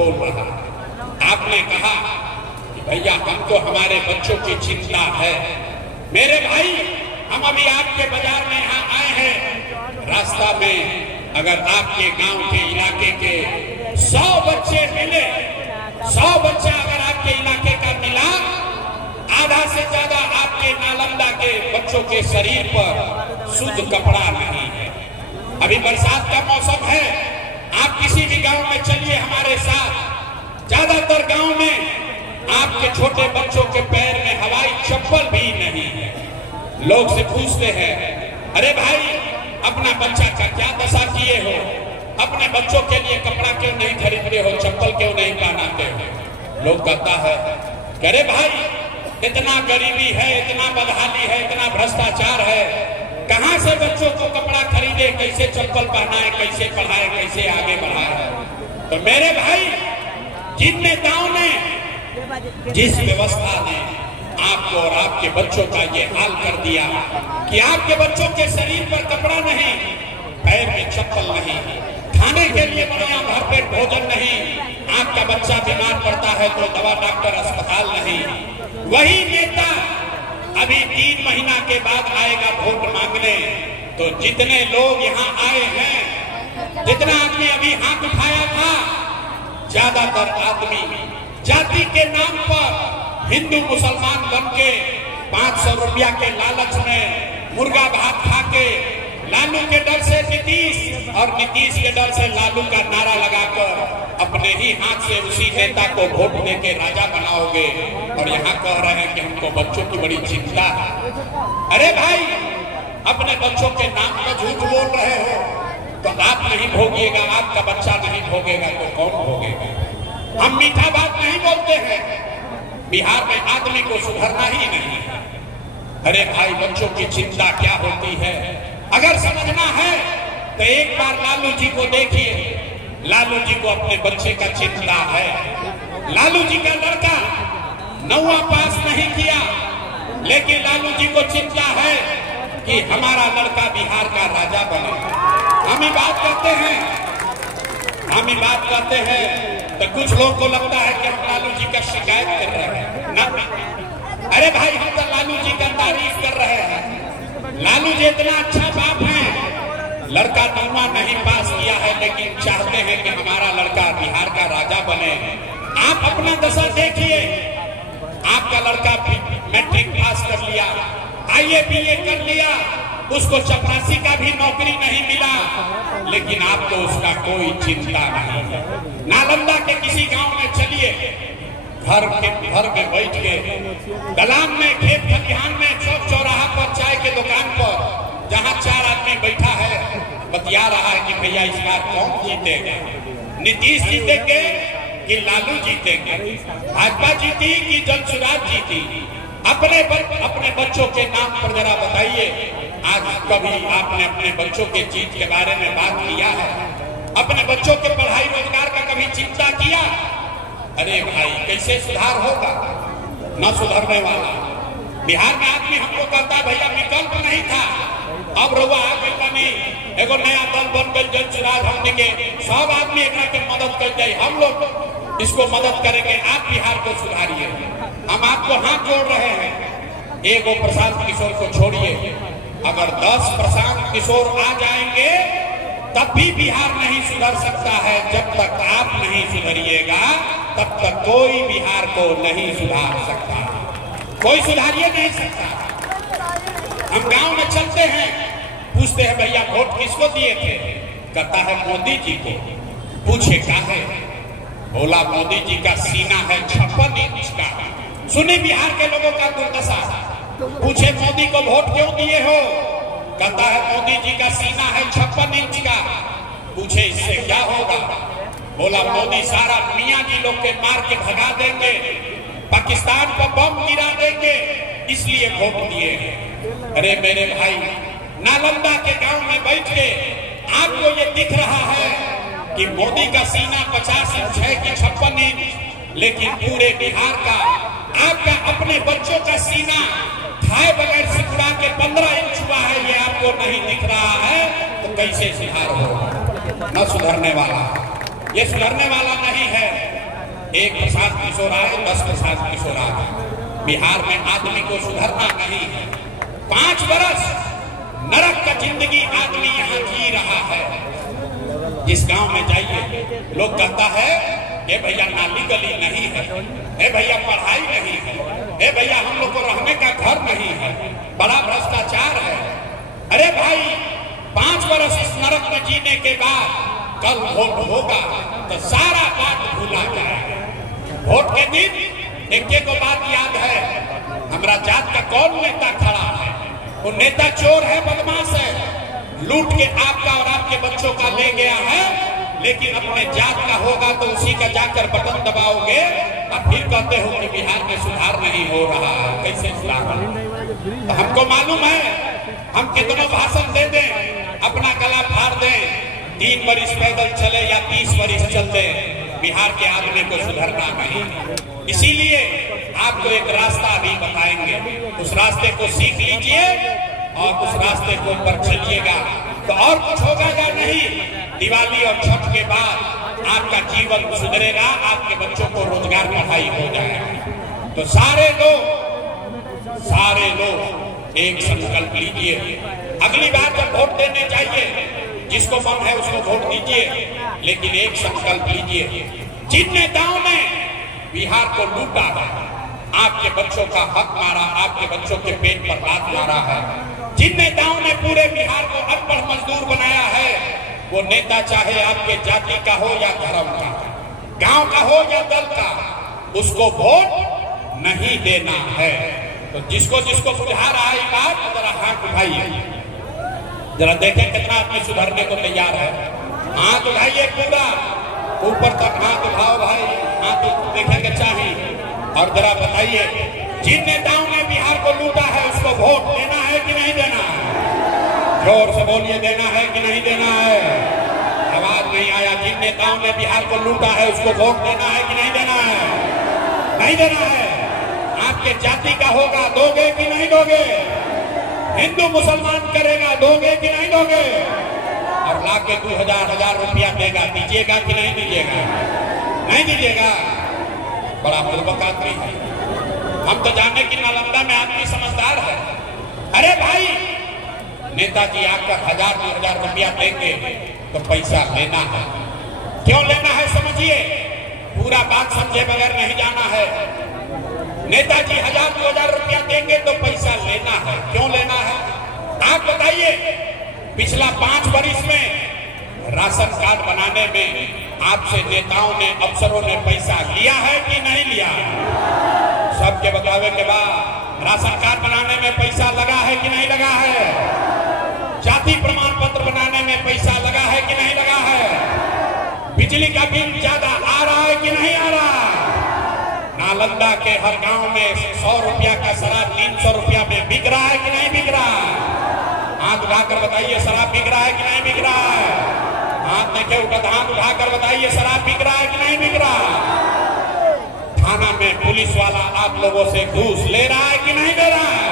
बोल रहा है। आपने कहा कि भैया हमको हमारे बच्चों की चिंता है। मेरे भाई, हम अभी आपके बाजार में यहाँ आए हैं। रास्ता में अगर आपके गांव के इलाके के 100 बच्चे मिले, 100 बच्चा अगर आपके इलाके का मिला, आधा से ज्यादा आपके नालंदा के बच्चों के शरीर पर शुद्ध कपड़ा नहीं है। अभी बरसात का मौसम है, आप किसी भी गांव में चलिए हमारे साथ, ज्यादातर गांव में आपके छोटे बच्चों के पैर में हवाई चप्पल भी नहीं है। लोग से पूछते हैं, अरे भाई अपना बच्चा का क्या दशा किए हो, अपने बच्चों के लिए कपड़ा क्यों नहीं खरीदते हो, चप्पल क्यों नहीं पहनाते हो। लोग कहता है, अरे भाई इतना गरीबी है, इतना बदहाली है, इतना भ्रष्टाचार है, कहां से बच्चों को कपड़ा खरीदे, कैसे चप्पल पहनाए, कैसे पढ़ाए, कैसे आगे बढ़ाए। तो मेरे भाई, जिन नेताओं ने, जिस व्यवस्था ने आपको और आपके बच्चों का ये हाल कर दिया कि आपके बच्चों के शरीर पर कपड़ा नहीं, पैर में चप्पल नहीं, खाने के लिए बढ़िया भरपेट भोजन नहीं, आपका बच्चा बीमार पड़ता है तो दवा डॉक्टर अस्पताल नहीं, वही नेता अभी 3 महीना के बाद आएगा वोट मांगने। तो जितने लोग यहाँ आए हैं, जितना आदमी अभी हाथ उठाया था, ज्यादातर आदमी जाति के नाम पर हिंदू मुसलमान बन के 500 रुपया के लालच में मुर्गा भात खा के लालू के डर से नीतीश और नीतीश के डर से लालू का नारा लगाकर अपने ही हाथ से उसी नेता को वोट देके राजा बनाओगे और यहाँ कह रहे हैं कि हमको बच्चों की बड़ी चिंता है। अरे भाई, अपने बच्चों के नाम पर झूठ बोल रहे हो तो आप नहीं भोगिएगा, आपका बच्चा नहीं भोगेगा तो कौन भोगेगा। हम मीठा बात नहीं बोलते हैं, बिहार में आदमी को सुधरना ही नहीं है। अरे भाई, बच्चों की चिंता क्या होती है अगर समझना है तो एक बार लालू जी को देखिए। लालू जी को अपने बच्चे का चिंता है। लालू जी का लड़का 9वां पास नहीं किया, लेकिन लालू जी को चिंता है कि हमारा लड़का बिहार का राजा बने। हम ही बात करते हैं, हम ही बात करते हैं तो कुछ लोगों को लगता है कि हम लालू जी का शिकायत कर रहे हैं ना। अरे भाई, हम तो लालू जी का तारीफ कर रहे हैं। लालू जी इतना अच्छा बाप है, लड़का 9वां नहीं पास किया है लेकिन चाहते हैं कि हमारा लड़का बिहार का राजा बने। आप अपना दशा देखिए, आपका लड़का मैट्रिक पास कर लिया, IAA BA कर लिया, उसको चपरासी का भी नौकरी नहीं मिला, लेकिन आपको उसका कोई चिंता नहीं है। नालंदा के किसी गांव में चलिए, घर में बैठ के दलान में, खेत खलिहान में, चौक चौराहा पर, चाय के दुकान पर, जहां 4 आदमी बैठा है, बतिया रहा है कि भैया इस बार कौन जीतेगा, नीतीश जीतेंगे कि लालू जीतेंगे, भाजपा जीती कि जनसुराज जीती। अपने बच्चों के नाम पर जरा बताइए, आज कभी आपने अपने बच्चों के जीत के बारे में बात किया है? अपने बच्चों के पढ़ाई रोजगार का कभी चिंता किया? अरे भाई, कैसे सुधार होगा? न सुधरने वाला। बिहार में आदमी हमको कहता भैया विकल्प नहीं था, अब रुआ आगे बनी, एगो नया दल बन गई जनसुराज, हमने के सब आदमी एक के मदद कर जाए, हम लोग इसको मदद करेंगे, आप बिहार को सुधारिए। हम आपको हाथ जोड़ रहे हैं। एगो प्रशांत किशोर को छोड़िए, अगर 10 प्रशांत किशोर आ जाएंगे तब भी बिहार नहीं सुधर सकता है। जब तक आप नहीं सुधरिएगा तब तक कोई बिहार को नहीं सुधार सकता, कोई सुधारिए नहीं सकता। हम गांव में चलते हैं, पूछते हैं भैया वोट किसको दिए थे? कहता है मोदी जी को। पूछे क्या है? बोला मोदी जी का सीना है 56 इंच का। सुने बिहार के लोगों का दुर्दशा। पूछे मोदी को वोट क्यों दिए हो? कहता है मोदी जी का सीना है 56 इंच का। पूछे इससे क्या होगा? बोला मोदी सारा मियां जी लोग के मार के भगा देंगे, पाकिस्तान पर बम गिरा देंगे, इसलिए वोट दिए हैं। अरे मेरे भाई, नालंदा के गांव में बैठ के आपको ये दिख रहा है कि मोदी का सीना 50 इंच है कि 56 इंच, लेकिन पूरे बिहार का, आपका अपने बच्चों का सीना खाए बगैर सिकुड़ा के 15 इंच हुआ है, ये आपको नहीं दिख रहा है तो कैसे सुधार होगा? न सुधरने वाला। ये सुधरने वाला नहीं है। एक प्रसाद किशोर आए, 10 प्रसाद किशोर आए। बिहार में आदमी को सुधरना नहीं है। 5 बरस नरक का जिंदगी आदमी यहाँ जी रहा है। जिस गांव में जाइए लोग कहता है ए भैया नाली गली नहीं है, ए भैया पढ़ाई नहीं है, ए भैया हम लोग को रहने का घर नहीं है, बड़ा भ्रष्टाचार है। अरे भाई 5 बरस इस नरक में जीने के बाद कल वोट होगा तो सारा बात भूला जाएगा। वोट के दिन एक को बात याद है, हमारा जात का कौन नेता खड़ा है, वो नेता चोर है, बदमाश है, लूट के आपका और आपके बच्चों का ले गया है, लेकिन अपने जात का होगा तो उसी का जाकर बटन दबाओगे और फिर कहते हो कि बिहार में सुधार नहीं हो रहा है। कैसे सुधार? तो हमको मालूम है, हम कितना भाषण दे दें, अपना गला फाड़ दें, 3 बरिस पैदल चले या 30 बरिस चलते, बिहार के आदमी को सुधरना नहीं। इसीलिए आपको एक रास्ता अभी बताएंगे, उस रास्ते को सीख लीजिए और उस रास्ते को पर चलिएगा तो और कुछ होगा या नहीं। दिवाली और छठ के बाद आपका जीवन सुधरेगा, आपके बच्चों को रोजगार पढ़ाई हो जाएगा। तो सारे लोग एक संकल्प लीजिए, अगली बार जब वोट देने जाइए जिसको मन है उसको वोट दीजिए, लेकिन एक संकल्प लीजिए, जिन नेताओं ने बिहार को लूटा है, आपके बच्चों का हक मारा, आपके बच्चों के पेट पर लात मारा है, जिन नेताओं ने पूरे बिहार को अनपढ़ मजदूर बनाया है, वो नेता चाहे आपके जाति का हो या धर्म का, गांव का हो या दल का, उसको वोट नहीं देना है। तो जिसको जिसको बुझा रहा है बात, जरा हाथ उठाइए, जरा देखें कितना आदमी सुधरने को तैयार है। हाथ उठाइए, पूरा ऊपर तक हाथ उठाओ भाई, हाथ देखेंगे चाहिए। और जरा बताइए, जिन नेताओं ने बिहार को लूटा है उसको वोट देना है कि नहीं देना है? जोर से बोलिए, देना है कि नहीं देना है? आवाज नहीं आया। जिन नेताओं ने बिहार को लूटा है उसको वोट देना है कि नहीं देना है? नहीं देना है। आपके जाति का होगा, दोगे कि नहीं दोगे? हिंदू मुसलमान करेगा, दोगे कि नहीं दोगे? और लाके 2000 रुपया देगा, दीजिएगा कि नहीं दीजिएगा? नहीं दीजिएगा। बड़ा मूर्ख आदमी है। हम तो जाने कि नालंदा में आदमी समझदार है। अरे भाई, नेताजी आपका 1000-2000 रुपया देंगे तो पैसा लेना है। क्यों लेना है समझिए, पूरा बात समझे बगैर नहीं जाना है। नेताजी 1000-2000 रुपया देंगे तो पैसा लेना है। क्यों लेना है आप बताइए? पिछला 5 बरिस में राशन कार्ड बनाने में आपसे नेताओं ने, अफसरों ने पैसा लिया है कि नहीं लिया? सबके बतावे के बाद राशन कार्ड बनाने में पैसा लगा है कि नहीं लगा है? जाति प्रमाण पत्र बनाने में पैसा लगा है कि नहीं लगा है? बिजली का बिल ज्यादा आ रहा है कि नहीं आ रहा? नालंदा के हर गांव में 100 रुपया का शराब 300 रुपया में बिक रहा है कि नहीं बिक रहा? हाथ उठाकर बताइए, शराब बिक रहा है कि नहीं बिक रहा है? हाथ नहीं उठा, हाथ उठाकर बताइए, शराब बिक रहा है कि नहीं बिक रहा? थाना में पुलिस वाला आप लोगों से घूस ले रहा है कि नहीं ले रहा है?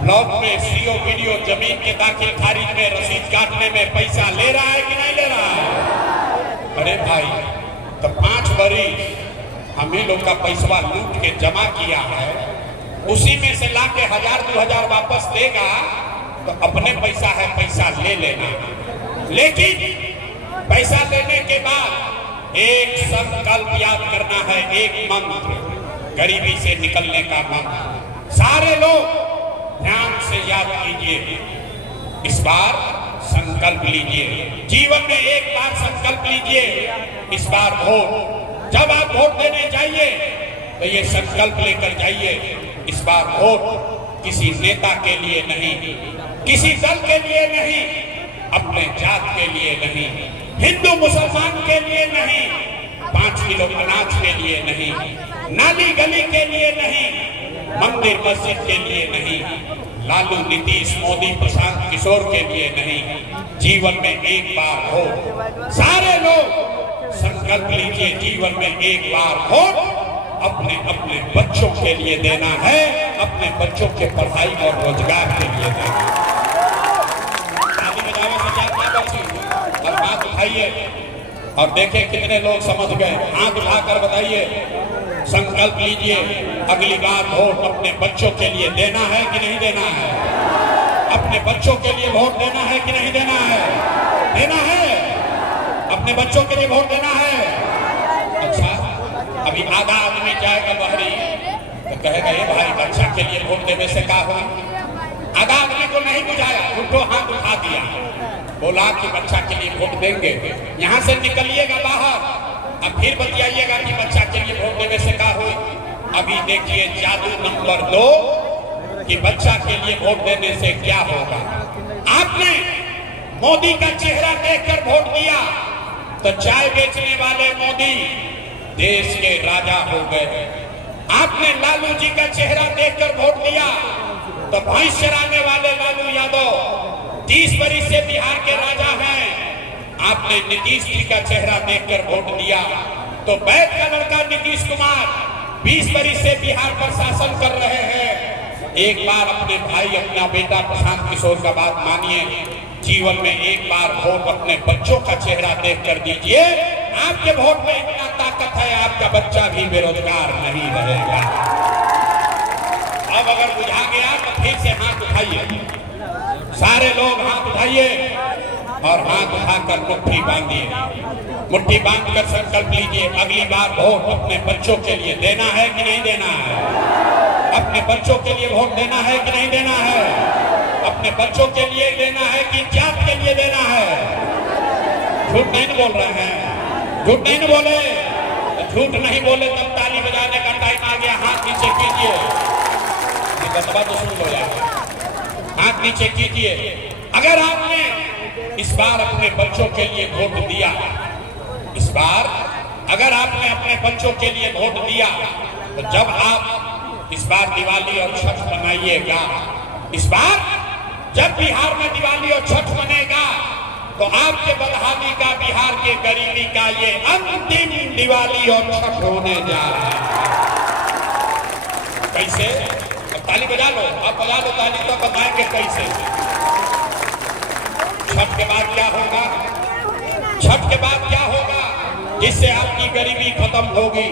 ब्लॉक में सीओ वीडियो जमीन के दाखिल खारिज में रसीद काटने में पैसा ले रहा है कि नहीं ले रहा है? अरे भाई, तो 5 बरिस हमें लोग का पैसा लूट के जमा किया है, उसी में से लाके 1000-2000 वापस देगा तो अपने पैसा है, पैसा ले लेना। लेकिन पैसा लेने के बाद एक संकल्प याद करना है, एक मंत्र, गरीबी से निकलने का मंत्र। सारे लोग ध्यान से याद कीजिए, इस बार संकल्प लीजिए, जीवन में एक बार संकल्प लीजिए, इस बार वोट, जब आप वोट देने जाइए तो ये संकल्प लेकर जाइए, इस बार वोट किसी नेता के लिए नहीं, किसी दल के लिए नहीं, अपने जात के लिए नहीं, हिंदू मुसलमान के लिए नहीं, 5 किलो अनाज के लिए नहीं, नाली गली के लिए नहीं, मंदिर मस्जिद के लिए नहीं, लालू नीतीश मोदी प्रशांत किशोर के लिए नहीं, जीवन में एक बार वोट। सारे लोग संकल्प लीजिए, जीवन में एक बार वोट अपने अपने बच्चों के लिए देना है, अपने बच्चों के पढ़ाई और रोजगार के लिए देना है। शादी में जावे से क्या बच्ची और हाथ उठाइए और देखें कितने लोग समझ गए। हाथ उठाकर बताइए, संकल्प लीजिए, अगली बार वोट अपने बच्चों के लिए देना है कि नहीं देना है? अपने बच्चों के लिए वोट देना है कि नहीं देना है? देना है, अपने बच्चों के लिए वोट देना है। अच्छा, अभी आधा आदमी जाएगा बहरी तो कहेगा ये भाई बच्चा के लिए वोट देने से क्या हो? आधा आदमी को नहीं बुझाया, उनको हाथ उठा दिया, बोला कि बच्चा के लिए वोट देंगे। यहाँ से निकलिएगा बाहर, अब फिर बतियाइएगा कि बच्चा के लिए वोट देने से क्या हो। अभी देखिए जादू नंबर 2 कि बच्चा के लिए वोट देने से क्या होगा। आपने मोदी का चेहरा देखकर वोट दिया तो चाय बेचने वाले मोदी देश के राजा हो गए। आपने लालू जी का चेहरा देखकर वोट दिया तो भैंस चराने वाले लालू यादव 30 वर्ष से बिहार के राजा हैं। आपने नीतीश जी का चेहरा देखकर वोट दिया तो बैठ का लड़का नीतीश कुमार 20 वर्ष से बिहार पर शासन कर रहे हैं। एक बार अपने भाई, अपना बेटा प्रशांत किशोर का बात मानिए, जीवन में एक बार वोट अपने बच्चों का चेहरा देखकर दीजिए। आपके वोट में इतना ताकत है, आपका बच्चा भी बेरोजगार नहीं रहेगा। अब अगर बुझा गया तो फिर से हाथ उठाइए, सारे लोग हाथ उठाइए और हाथ उठाकर मुट्ठी बांधिए। मुट्ठी बांधकर संकल्प लीजिए, अगली बार वोट अपने बच्चों के लिए देना है कि नहीं देना है? अपने बच्चों के लिए वोट देना है कि नहीं देना है? अपने बच्चों के लिए देना है कि जात के लिए देना है? झूठ नहीं बोल रहे हैं, झूठ नहीं बोले, झूठ नहीं बोले तब ताली बजाने का टाइम आ गया। हाथ नीचे कीजिए, तो सुन लो यार, हाथ नीचे कीजिए। अगर आपने इस बार अपने बच्चों के लिए वोट दिया, इस बार अगर आपने अपने बच्चों के लिए वोट दिया तो जब आप इस बार दिवाली और छठ मनाइएगा, इस बार जब बिहार में दिवाली और छठ मनेगा तो आपके बदहाली का, बिहार के गरीबी का ये अंतिम दिवाली और छठ होने जा रहा है। कैसे? अब ताली बजा लो, अब बजा लो ताली, तो बताएंगे कैसे। छठ के बाद क्या होगा? छठ के बाद क्या होगा जिससे आपकी गरीबी खत्म होगी?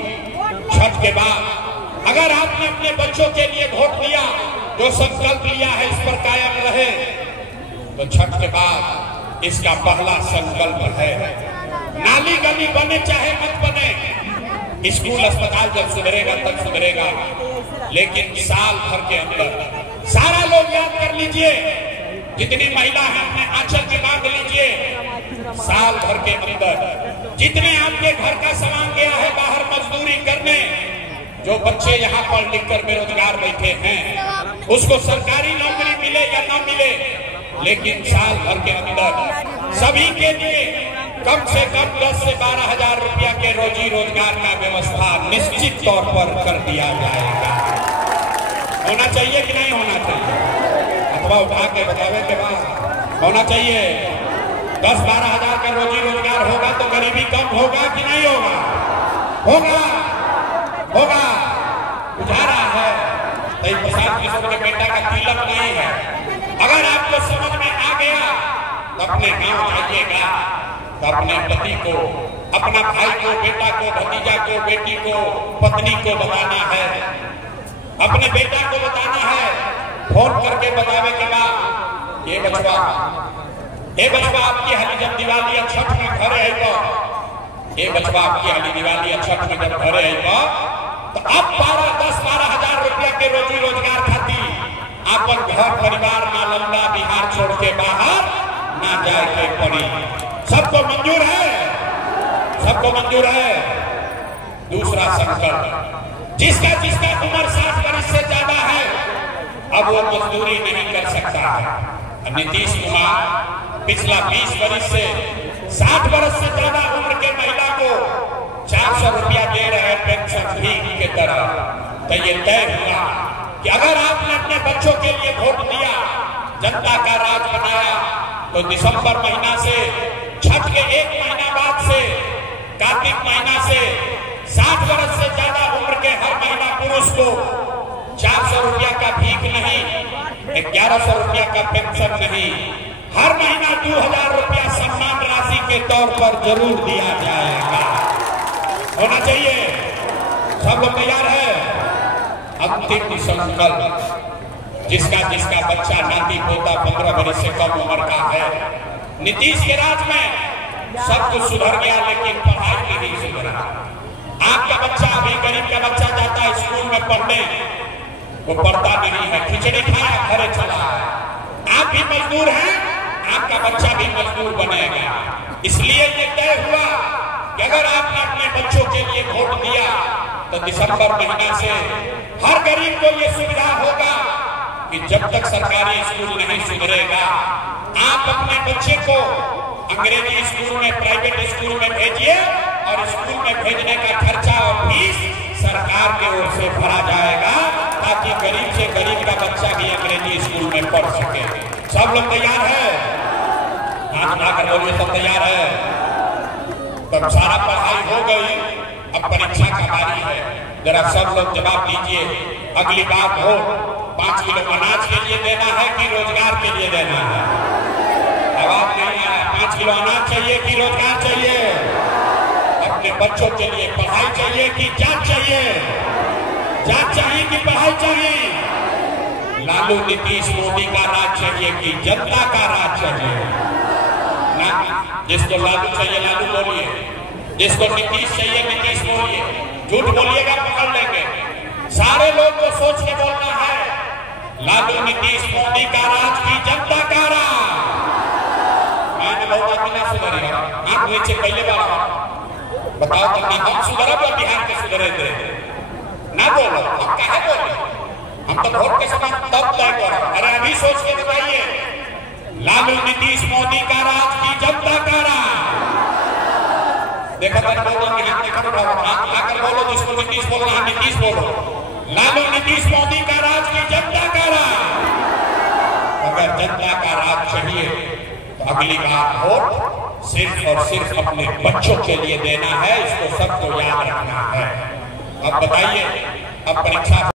छठ के बाद अगर आपने अपने बच्चों के लिए वोट दिया, जो संकल्प लिया है इस पर कायम रहे, तो छठ के बाद इसका पहला संकल्प है, नाली गली बने चाहे मत बने, स्कूल अस्पताल जब सुधरेगा तब सुधरेगा, लेकिन साल भर के अंदर सारा लोग याद कर लीजिए, जितनी महिला है अपने आंचल में बांध लीजिए, साल भर के अंदर जितने आपके घर का सामान गया है बाहर मजदूरी करने, जो बच्चे यहाँ पढ़ लिख कर बेरोजगार बैठे हैं, उसको सरकारी नौकरी मिले या ना मिले, लेकिन साल भर के अंदर सभी के लिए कम से कम 10 से 12 हजार रुपया के रोजी रोजगार का व्यवस्था निश्चित तौर पर कर दिया जाएगा। होना चाहिए कि नहीं होना चाहिए? अथवा उठा के बतावे के बाद होना चाहिए। 10-12 हजार का रोजी रोजगार होगा तो गरीबी कम होगा कि नहीं होगा? होगा, होगा। बुझा रहा है? प्रशांत किशोर के बेटा का तिलक नहीं है। अगर आपको समझ में आ गया तो अपने गांव जाइएगा, तो अपने पति को, अपना भाई को, बेटा को, भतीजा को, बेटी को, पत्नी को बताना है, अपने बेटा को बताना है, फोन करके बतावे के बाद ये बचवा आपकी हाली जब दिवाली और छठ में घरे आएगा, ये बचवा आपकी हाली दिवाली और छठ में जब घरे आएगा तो अब 10-12 हजार रुपया के रोजी रोजगार खाती अपन घर परिवार नालंदा बिहार छोड़ के बाहर ना जाए के पड़ी। सबको मंजूर है? सबको मंजूर है? दूसरा संकल्प, जिसका उम्र 60 वर्ष से ज्यादा है अब वो मजदूरी नहीं कर सकता है। नीतीश कुमार पिछला 20 वर्ष से 60 वर्ष से ज्यादा उम्र के महिला को 400 रुपया दे रहे हैं पेंशन भीख के तरह। तो ये तय हुआ कि अगर आपने अपने बच्चों के लिए वोट दिया, जनता का राज बनाया, तो दिसंबर महीना से, छठ के 1 महीना बाद से, कार्तिक महीना से 60 वर्ष से ज्यादा उम्र के हर महिला पुरुष को 400 रुपया का भीख नहीं, 1100 रुपया का पेंशन नहीं, हर महीना 2000 रुपया सम्मान राशि के तौर पर जरूर दिया जाएगा। होना चाहिए। सब लोग तैयार है? अंतिम संकल्प, जिसका बच्चा नाती पोता 15 वर्ष से कम उम्र का है। नीतीश के राज में सब कुछ सुधर गया, लेकिन पढ़ाई नहीं सुधरा। आपका बच्चा, अभी गरीब का बच्चा जाता है स्कूल में पढ़ने, वो पढ़ता नहीं है, खिचड़ी खाया घरे चला है। आप भी मजदूर हैं, आपका बच्चा भी मजदूर बनेगा। इसलिए ये तय हुआ कि अगर आपने अपने बच्चों के लिए वोट दिया तो दिसंबर महीना से हर गरीब को ये सुविधा होगा कि जब तक सरकारी स्कूल नहीं सुधरेगा, आप अपने बच्चे को अंग्रेजी स्कूल में, प्राइवेट स्कूल में भेजिए और स्कूल में भेजने का खर्चा और फीस सरकार की ओर से भरा जाएगा, ताकि गरीब से गरीब का बच्चा भी अंग्रेजी स्कूल में पढ़ सके। सब लोग तैयार है? हाथ उठाकर बोलिए, सब तैयार है? तब सारा पढ़ाई हो गई, अब परीक्षा का बारी है। जरा सब लोग जवाब दीजिए। अगली बार हो 5 किलो अनाज के लिए देना है कि रोजगार के लिए देना है? आवाज नहीं आया। 5 किलो अनाज चाहिए कि रोजगार चाहिए? अपने बच्चों के लिए पढ़ाई चाहिए कि जांच चाहिए? जांच चाहिए कि पढ़ाई चाहिए? लालू नीतीश मोदी का राज चाहिए कि जनता का राज चाहिए? ना, जिसको लालू चाहिए लालू बोलिए, जिसको नीतीश चाहिए नीतीश बोलिए। झूठ बोलिएगा पकड़ लेंगे। सारे लोग को सोच के बोलना है, लालू नीतीश मोदी का राज की जनता का राज। मैंने बहुत आदमी ना सुधरेगा, आप नीचे पहले बार बताओ तो ना हम सुधरे तो बिहार के सुधरे थे ना। बोलो, हम काहे बोले? हम तो वोट के समय तब तय करो। अरे अभी सोच के बताइए, लालू नीतीश मोदी का राज की जनता का राज। देखो बोलो, जिसको नीतीश बोल रहा है नीतीश बोलो। लालू नीतीश मोदी का राज की जनता का राज। अगर जनता का राज चाहिए तो अगली बार वोट सिर्फ और सिर्फ अपने बच्चों के लिए देना है। इसको सबको याद रखना है। अब बताइए, अब परीक्षा